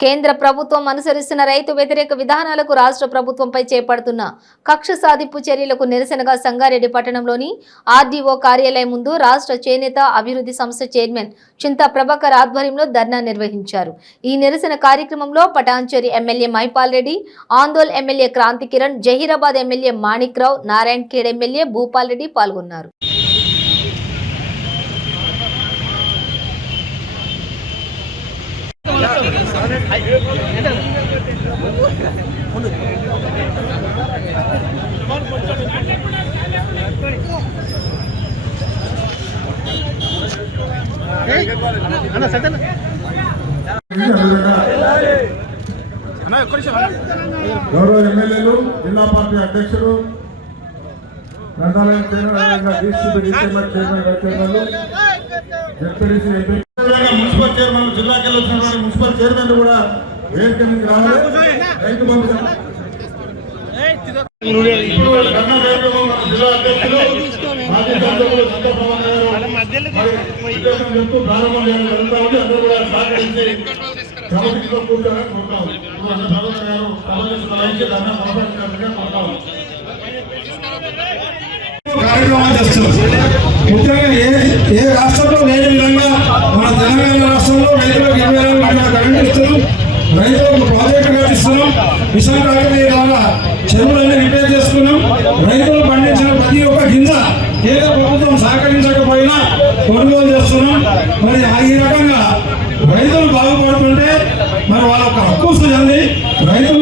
కేంద్ర ప్రభుత్వం అనుసరిస్తున్న రైతు వ్యతిరేక విధానాలకు రాష్ట్ర ప్రభుత్వంపై చేపడుతున్న కక్ష సాధింపు చర్యలకు నిరసనగా సంగారెడ్డి పట్టణంలోని ఆర్డీఓ కార్యాలయం ముందు రాష్ట్ర చేనేత అభివృద్ధి సంస్థ చైర్మన్ చింతా ప్రభాకర్ ఆధ్వర్యంలో ధర్నా నిర్వహించారు. ఈ నిరసన కార్యక్రమంలో Patancheru MLA Mahipal Reddy, Andole MLA Kranti Kiran, Zaheerabad MLA Manik Rao, Narayan Khed MLA Bhupal Reddy పాల్గొన్నారు. గౌరవ ఎమ్మెల్యేలు, జిల్లా పార్టీ అధ్యక్షుడు, గ్రంథాలయం chairman, DCB chairman, ZPTC, MP, municipal chairman, జిల్లాకి వచ్చినటువంటి మున్సిపల్ చైర్మన్ కూడా వేదిక మీదకి రావాలి. రైతు బంధు జిల్లా అధ్యక్షులు ప్రారంభం చేయడం జరుగుతూ ఉంది. అందరూ కూడా సహకరించి క్రమశిక్షణలో కూర్చోవాలని కోరుతాం. కార్యక్రమాలు చేస్తున్నాం. ముఖ్యంగా ఏ రాష్ట్రంలో లేని విధంగా మన తెలంగాణ రాష్ట్రంలో రైతులకు 20,000 గంటల కరెంట్ ఇస్తున్నాం. రైతులకు ప్రాజెక్టుగా ఇస్తున్నాం. మిషన్ కాకతీయ ద్వారా చెరువులన్నీ రిపేర్ చేసుకున్నాం. రైతులు పండించిన ప్రతి ఒక్క గింజ కేంద్ర ప్రభుత్వం సహకరించకపోయినా కొనుగోలు చేస్తున్నాం. మరి ఈ రకంగా రైతులు బాగుపడుతుంటే మరి వాళ్ళ హక్కు చెంది రైతులు